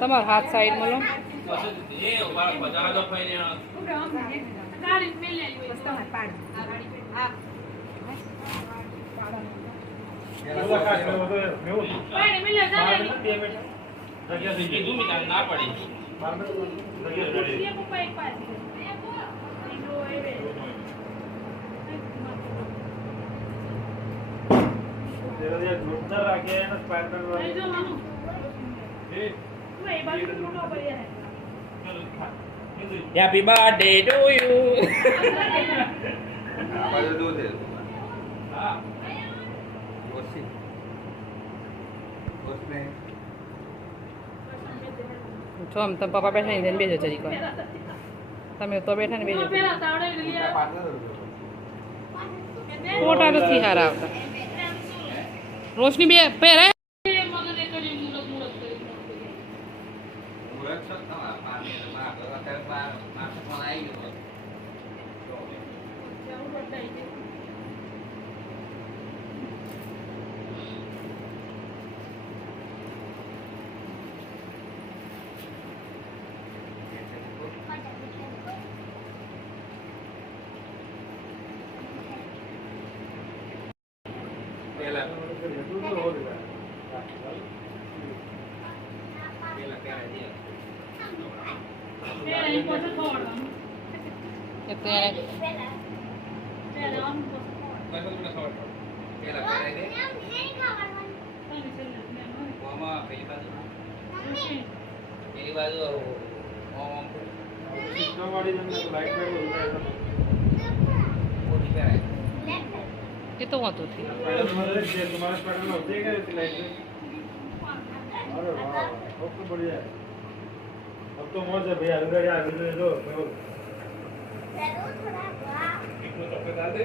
તમારો હાથ સાઈડમાં લો. Happy birthday to you. Apa dulu deh? Gosip. Gosip. છો આમ તમે પપ્પા બેઠા ને બેજો જરી કોઈ તમે તો બેઠા ને બેજો ફોટા નથી હારા આવતા રોશની બે પહેરે Murah sok tau apa nih? Hotel masuk mulai gitu. ये तो होतो थी अब तो मौज है भैया अंदर या अंदर लो डाल दे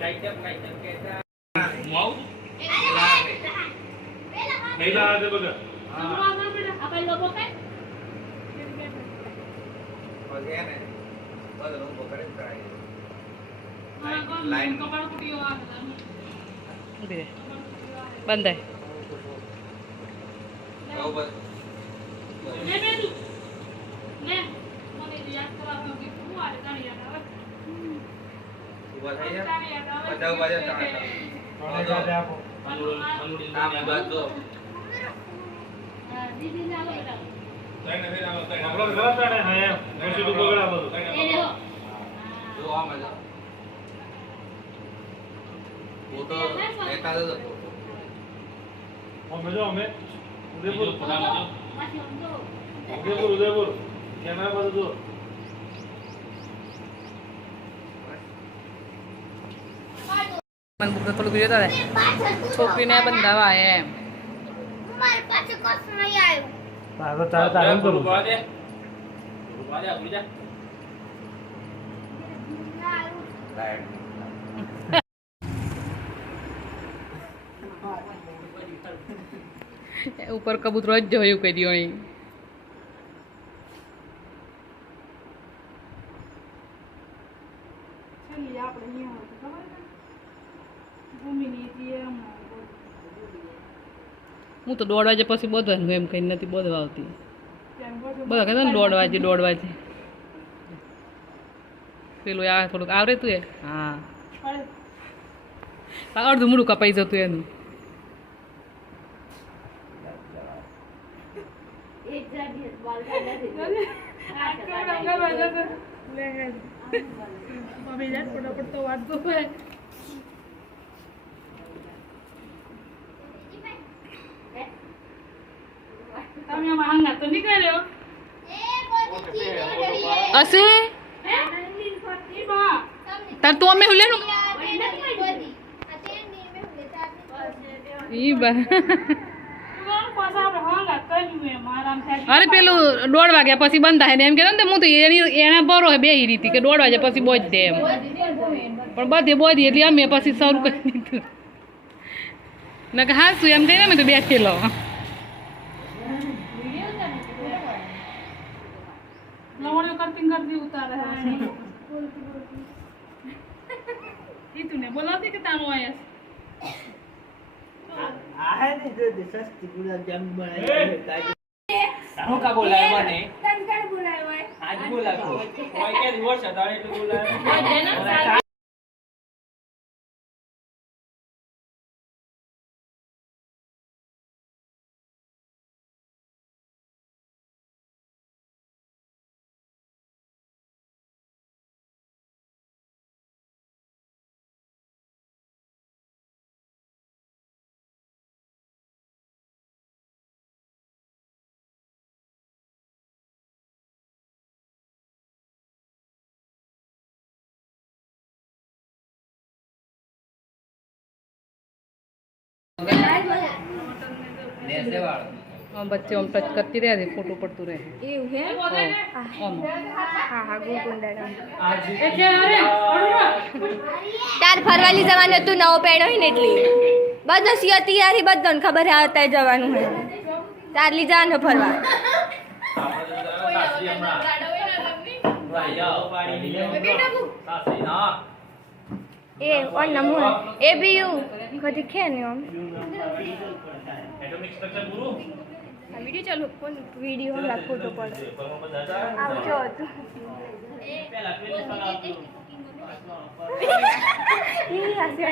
Light up कैसा mau महिला आते बघा Bagaimana? Kalau lu bukan itu line बंद है Kau buat. Buat saya. Pada wajah tangan. Nama batu. आपला घरात आहे हाय वर्ष तू बघा बघ Dua om aja. Foto eta dulu. हमें उदयपुर कैमरा बाजू दो मन बुक થોડું ગયો તો છોકરીને બંધાવા આયા એમ મારી પાસે કશું નહીં આવ્યું તારો તારણ કરું रुकवा दे भूल जा Lain. ઉપર કબૂતરો જ જોયું કર્યો અહીં હું તો 1:30 વાગે પછી બોધવાનું એમ કઈ નથી બોધવા આવતી બધા કહેતા ને 1:30 વાગે પેલું આ થોડુંક આવરે તું એ હા અડધું મૂળું કપાઈ જતું એનું असे तर तो मी हुले ई बा અરે પેલું 1:30 વાગ્યા પછી બંધ થાય ને એમ કહેતો ને તો હું તો એના બરો બેહી રીતી કે 1:30 વાગ્યા પછી બોજ દે એમ પણ બધે બોધી એટલે અમે પછી શરૂ કરી દીધું ને કે હા શું એમ કહીને મેં તો બેઠેલો બોલાવતી કે તાનું આયા હું કા બોલાય મને તન કણ બોલાયો હોય આજ બોલાતો કોઈ કે દિવસ હતા એટલે બોલાય નેસે વાળો बच्चे हम टच करती रहे फोटो पड़તું રહે એવું હે ઓમ હા ગોકુંડાડા आज તાર ફરવાની જવાનું હતું નવો પેણો હોય ને એટલી બધો સિયો તૈયારી બધાને ખબર હે અત્યારે જવાનું હે તાર લઈ જવાનું ફરવા સાસરી હમણાં ભાઈ આવો પાણી સાસરી ના એ ઓન નમુ એ બીયુ કદી ખે ને ઓમ એટોમિક સ્ટ્રક્ચર પૂરું વિડિયો ચાલુ કોણ વિડિયો હમણાં ફોટો પડે આવજો હતું પેલા પેલું સલાહ એ આસે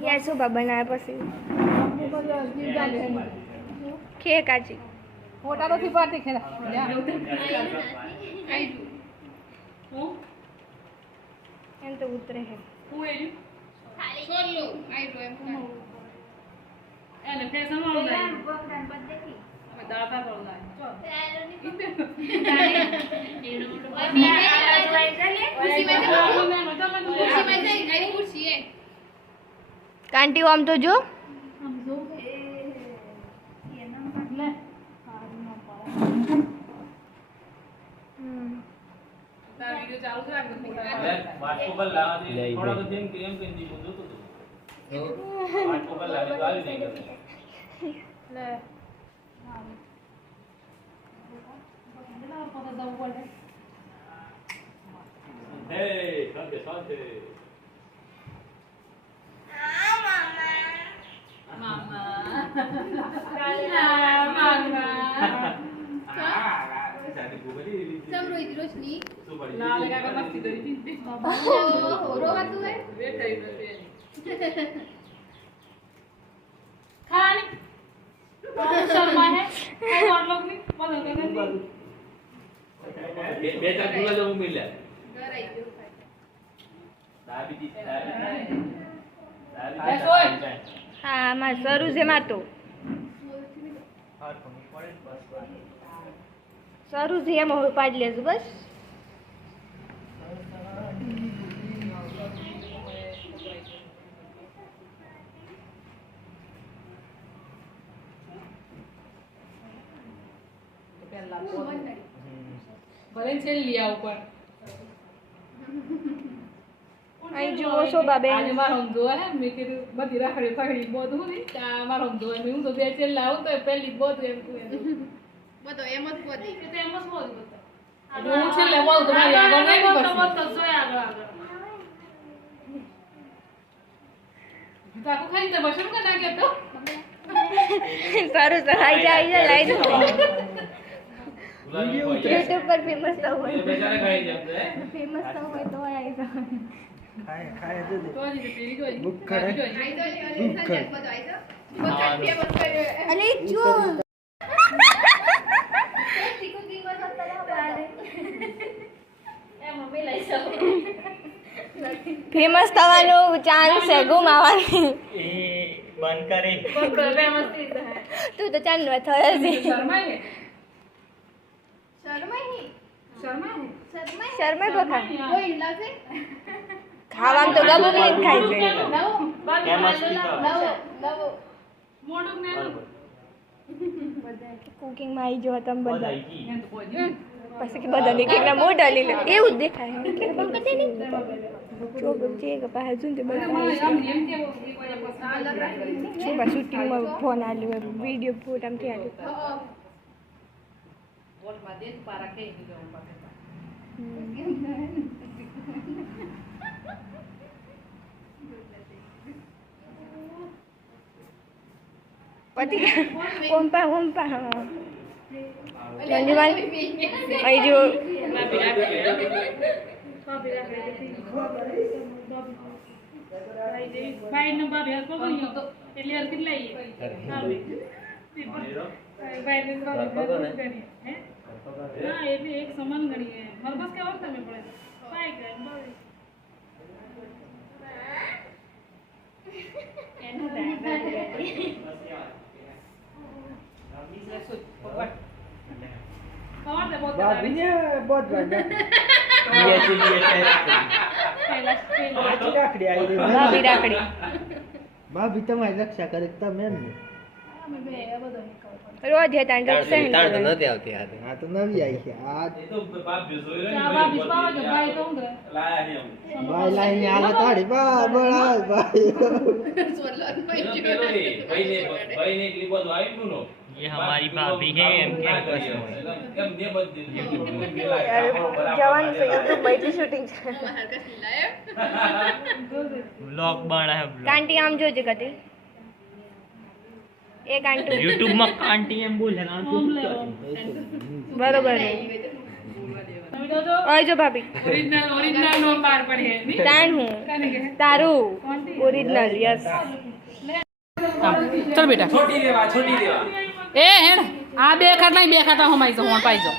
યાર શોભા બનાવ્યા પછી ખે કાચી ફોટા નથી પાડતી ખેલા એમ તો ઉતરે હે એને ફેશન ઓનલાઈન દાતા કાંટી આમ તો જો વાટકો પર લાવા દે થોડા તો જેમ કેમ કેમ દી બોલ તો વાટકો પર લાવે તો આવી નહીં લે હે સાંજે સાંજે બે ચાર ગુલા જવું મળ્યા હા માં શરૂ છે માં તો શરૂ છે એમાં હવે પાડી લેજો બસ ભલે છેલ્લી આ ઉપર અહીં જુઓ શોભા બેન આજે મારો જોવા હે મેં કીધું બધી રાખડી ફાકડી બધું નહીં ત્યાં મારો જોવા હું તો બે છેલ્લા આવું તો પહેલી બધું એમ બધો એમ જ બોધી કે એમ જ બોધી બધો હું છેલ્લે બોલ તો મારી આગળ નહીં બસ તો જોય આગળ તાકો ખાઈ તો બસમ કે ના કે તો સારું તો આઈ જાય લઈ દો યુટ્યુબ પર ફેમસ થવું એ હોય બેચારે ખાઈ જાય હે ફેમસ થવું હોય તો આવી જાવ તો હજી તો પેલી જોઈ. બુક કરે. અલે જો ફેમસ થવાનો ચાન્સ છે ગુમાવાની તું તો ચાંદ નો થયો છે શરમાય ને? શર્મા બખા ખાવાનું તો ગબુ બી ખાય છે મોઢું ને કુકિંગ માં આવી જો તમે બધા એમ તો કોઈ નહીં. પછી કે બધા દેખે મોઢા લીલે એવું જ દેખાય એટલે બંધ કરી દે ને જો જે કે પાસે જોઈને તે બધા આમ એમ કેવો એક વાર પસંદ શું બા શૂટિંગમાં ફોન આલ્યો વિડીયો ફોટામ થી આલ્યો વોટમાં દે પારા કઈ દીધો આમ પાસે. પતિ ઓમ્પા જંજવાન અહીં જો ભાઈ નો બાપ યાર પકડ્યો તો એટલે યાર કેટલા ઈ ભાઈ ને બાપ ગણી હે હા એ બી એક સમાન ગણી હે માર બસ કે વખત में પડે ભાઈ ગણ બાવી એનો ભાભી ને બહુ જ ભાઈ રાખડી આવી રહી. ભાભી રાખડી ભાભી તમારી રક્ષા કરે તમે એમ ને. રોજ હે તાણ રક્ષા આ તો નવી આવી છે આ એ તો બાપ જોઈ રહ્યો ચા બાપ પાવા જો ભાઈ તો ઊંઘે લાયા નહીં અમે ભાઈ લાઈને આલે તારી બરાબર આવે ભાઈ भाई ने एक बात आई तू नो ये हमारी भाभी है एम के કેમ ને બધી જવાનું છે યુટ્યુબ પર શૂટિંગ છે व्लॉग बना है व्लॉग કાંટી આમ જોજે કતી એક આંટુ यूट्यूब में कांटी एम बोल है ना હોમ લે હોમ બરોબર તમે તો જો ઓય જો ભાભી ઓરિજિનલ નો બાર પડે ની તાણ હું કાને કે તારું ઓરિજિનલ યસ ચલ બેટા છોટી દેવા એ હેણ આ બે ખાટલા બે ખાટલા હમાઈ જો હોણ પાઈ જો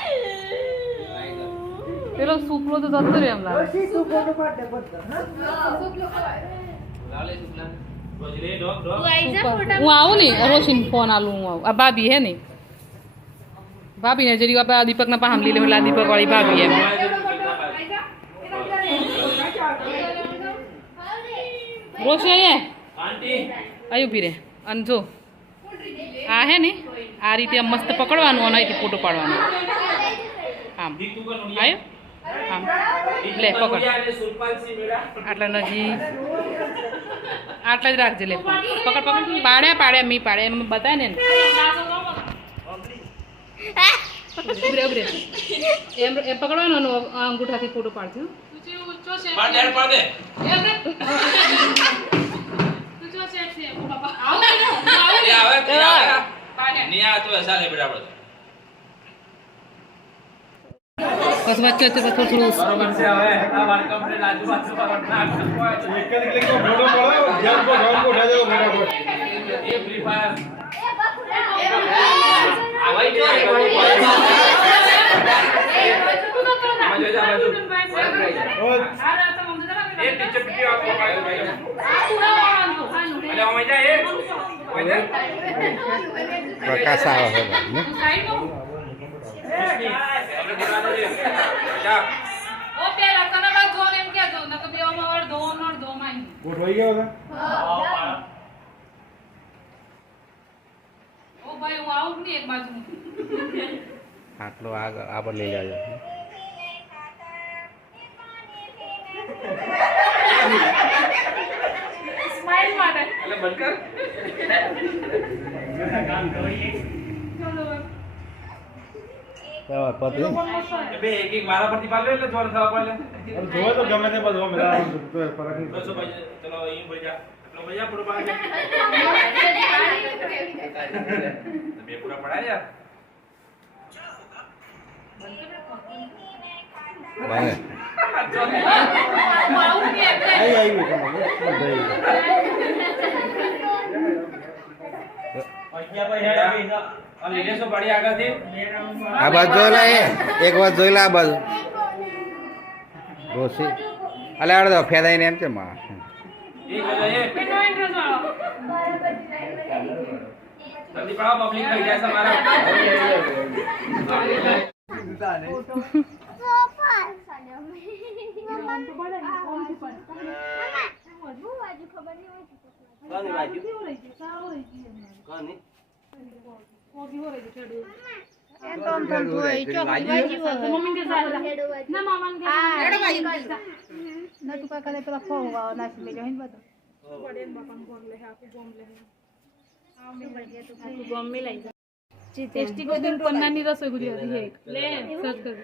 પેલો સુપલો તો જતો રે એમ લાગે બજરે ડોગ ડોગ હું આવું ને રોશીન ફોન આલું હું આવું આ ભાભી હે ને ભાભી ને જરી આપણે દીપક ના પાહમ લીલે એટલે દીપક વાળી ભાભી એમ રોશી અહીંયા આંટી આયુ ભીરે અને જો આ હે ને આ રીતે આમ મસ્ત પકડવાનું અને અહીંથી ફોટો પાડવાનો આમ દીકુ કો આયો આમ લે પકડ સુરપાલસી મેરા આટલા નજી આટલા જ રાખજે લે પકડ પકડ પાડ્યા મી પાડ્યા એમ બતાય ને ઉભરે ઉભરે એમ એમ પકડવાનો અને આ અંગૂઠાથી ફોટો પાડજો પાડે ये आवे नहीं आवे तो ऐसा ले बेटा पड़ता बस बच्चे तो थोड़ा थोड़ा बराबर से आवे आ बार कंप्लेंट आजू बाजू पर एक निकले को फोटो पड़ा जब को उठा जाओ फटाफट ये फ्री फायर आवाई जो और ये टीचर पिटी आपको अरे हमें जा ये પ્રકાશ આવે છે ભાઈ ને ગોઠવાઈ ગયો હતા આટલો આગળ આગળ લઈ જાજો સ્માઈલ માટે अरे बनकर ચાલો પતિ अबे एक एक मारा प्रतिपाल ले जोर खावा पड़े अब જોવે તો ગમે તે બધો મેરા તો ફરક નહીં दोस्तों भाई चलो यहीं भैया लो भैया पूरा पढ़ा मैं पूरा पढ़ा यार બને મારું કે એટલે આવી તમારે ભાઈ આ લીલેશો પડી આગળથી આ બાજુ જોઈ લે એક વાત જોઈ લે આ બાજુ ડોસી અલે આડ દો ફેદાઈને એમ છે માં એક જગ્યાએ પેનો ઇન્ટરેસ્ટ વાળો જલ્દી પડાવો પબ્લિક થઈ જાય છે મારા મમ્મી કે સાથ ના મામા કે ટેસ્ટી ગોદન પન્નાની રસોઈ ગુજરાતી હે લે સર્ચ કર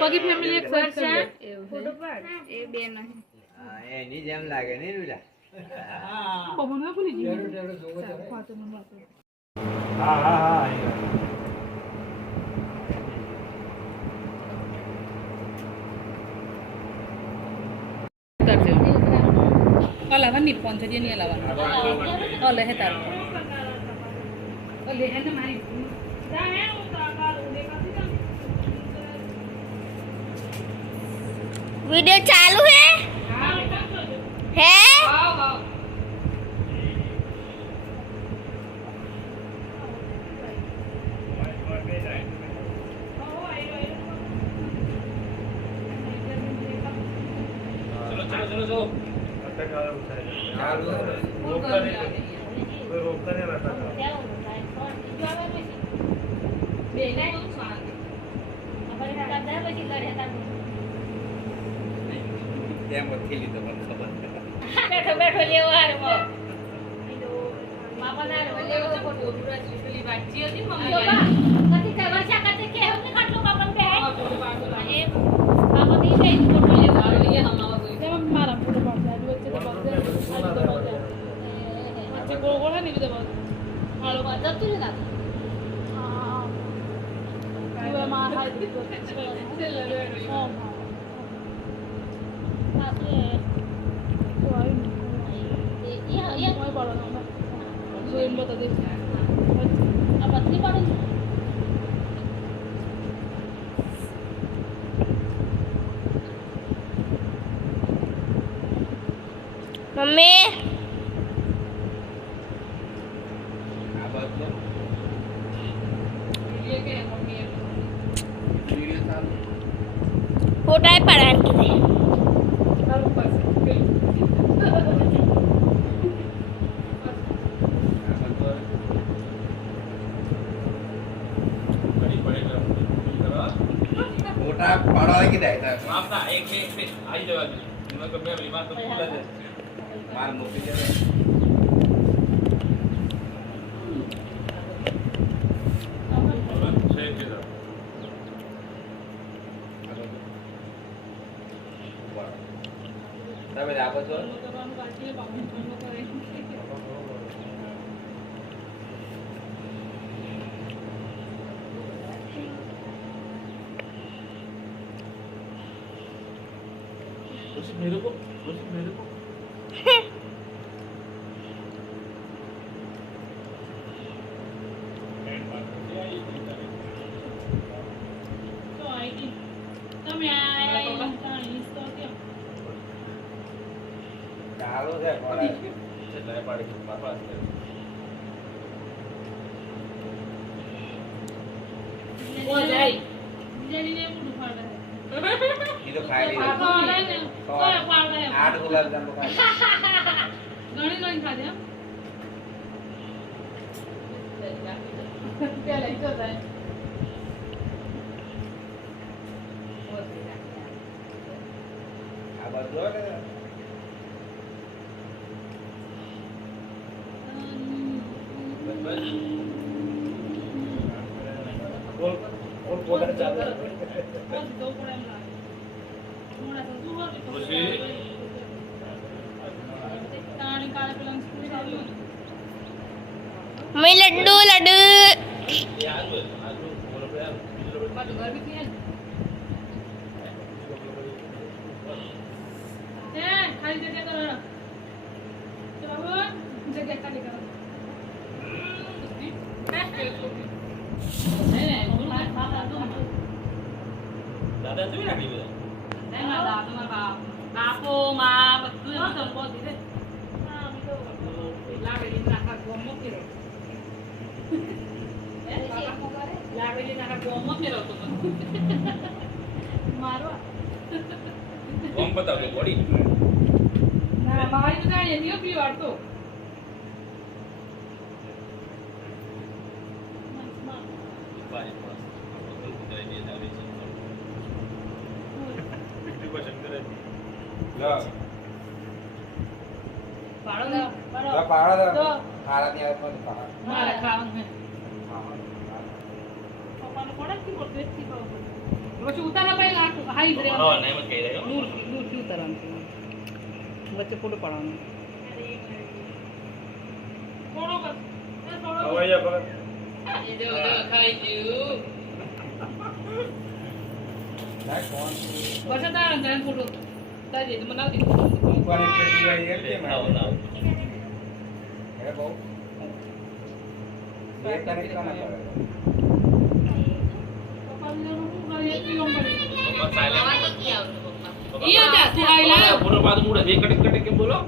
પગી ફેમિલી એક સર્ચ કર ફોટો પાડ એ બે નહીં એની જેમ લાગે ને રૂલા ખબર ન ભૂલી ગઈ હા હા હા લાવવાની ફોન છે જેની લાવવાનું ઓલે હે તાર ઓલે હે ને મારી वीडियो चालू है चलो चलो रोकता नहीं रहता કેમ વકીલી તો મને ખબર બેઠો બેઠો લેવો હારે મામા ના લેવો ફોટો પૂરા પેલી વાંચી હતી મમ્મી કથી તે વર્ષા કતે કે હમને કટલો બાપન કે હે એ બાપા દી છે ફોટો લેવા લે હમાવા કોઈ તે મારા ફોટો પાડે આજુ વચ્ચે તો પાડે વચ્ચે ગોળ ગોળ ની બીજો પાડે હાલો બાદ તું જ ના હા તું માં હાલ દીધો છે લે લે હા मम्मी આ બાજુ फोटा पड़ा के ફોટા પાડવા કે જાય તા આપના એક આવી જવા દે મને તો બે વિમાન તો ફૂલ છે માર મોકલી દે તમે આપો છો मेरे को ચાલો છે કોડા એટલે પાડી પાપા છે ઓ જાય જેને મુડ ફાડે એ તો ખાઈ લે કોઈ ફાડે 8 ગુલાબ જાંબુ ખાઈ ઘણી ઘણી ખાધે પેલા ઈ તો જાય આ બધું ને और कोड़ा चालू मैं लड्डू लड्डू ये आज बोलो यार घर भी ખાલી જગ્યા કરો બરાબર જગ્યા ખાલી કરો દાદા જોઈ નાખી બધા નહીં મારા દાદો મારા બાપો માં બધું એમ સંપો દીધે લાવેલી નાખા ગોમો ફેરો લાવેલી નાખા ગોમો ફેરો તો મારો કોમ બતાવજો બોડી ના મારી તો કાંઈ નહીં પીવાડતો લા પાડો દે લા પાડા તો ખારા ત્યાં પણ ખારા મારે ખાવાનું છે પપ્પાને પડે કે મોટે થી ખાવું રોજ ઉતારા પહેલા હાઈ દે હા નહીં મત કહી રહ્યો દૂર થી ઉતારવાનું છે વચ્ચે ફોટો પાડવાનું થોડો કર થોડો હવે યા પર એ જો ખાઈ ગયું ના કોણ વર્ષ તારા ને ફોટો તાજે તો બનાવ દે ઉપર એક પેટી આવી એટલે આવો ના હે બહુ એ તને કોણ કરે પપ્પાને હું કરીએ પીઓ મળે પપ્પા સાયલેન્ટ ઈયો જા તું આઈ લાવ પૂરો બાદ મુડે બે કટક કટક કે બોલો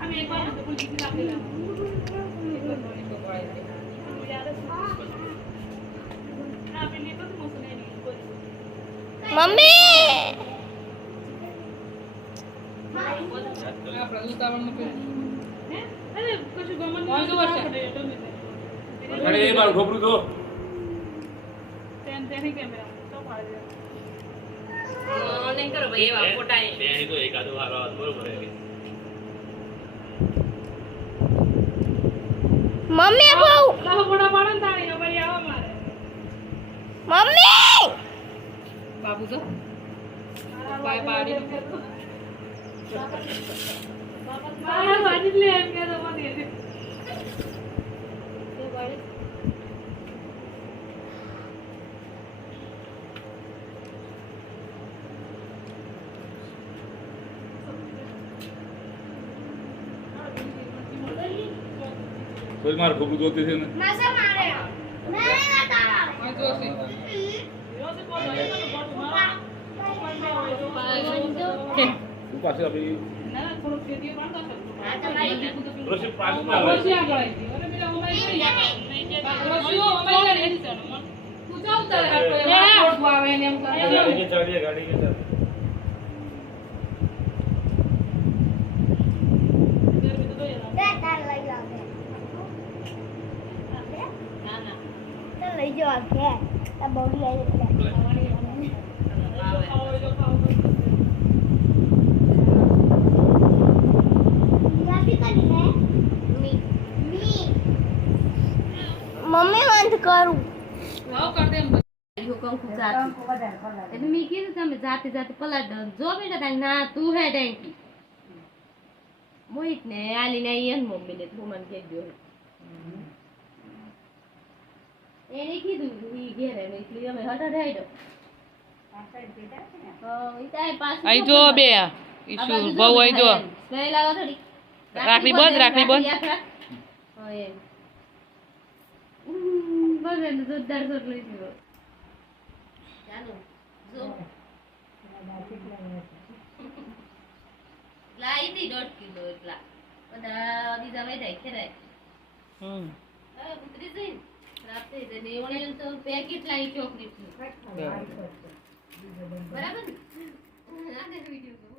અમે એક વાર તો કોઈ ચીજ આપી લે મમ્મી આપણે ઉતાવળમાં કરે હે અરે કશું ગમન કોણ વર્ષ અરે એ મારું ઢોકળું તો તેન તેની કેમેરા તો પાડી દે નહીં કરો ભાઈ એવા ફોટા બે તો એકાદો હારો હાથ બરોબર હે મમ્મી બહુ લાહો ફોટા પાડો ને તારી ભાઈ આવો મારે મમ્મી બાબુ તો બાય પાડી મારા વાજી લે એમ કે તો મને દે તો બાડી કોઈ મારું ઢોકળું જોતી છે ને માસા મારે આ જો છે તું પાસે આપી ના થોડો કેદી પાડતો છે રોશી પાછું ના રોશી આગળ આવી અરે મેલા ઉમાઈ ગઈ રોશી ઉમાઈ ગઈ તું જાવ તારે હાટો આવે ને એમ ગાડી કે ચાલીએ ગાડી કે ચાલીએ લઈ જવા કે આ બોડી આવી એટલે મમ્મી બંધ કરું આવ કર દે એમ એટલે મેં કીધું તમે જાતે જાતે પલાટ દો જો બેટા તારી ના તું હે ટેન્કી મોહિત ને આલી ને એન મમ્મી ને તું મને કહેજો એને કીધું ઈ ઘેરે ને એટલે અમે હટા થઈ દો ઈ તાય પાસ આઈ જો બે ઈશુ બહુ આઈ જો સ્મેલ આવે થોડી રાખડી બંધ હા એમ બસ એને જોરદાર શોટ લઈ દીધો ચાલો જો લાઈ દી 1.5 કિલો એટલા બધા દીધા વેદાય ખેરાય હવે ઉતરી જઈ રાતે જઈને ઓનલાઈન તો પેકેટ લાઈ ચોકલેટ બરાબર ને આને વિડિયો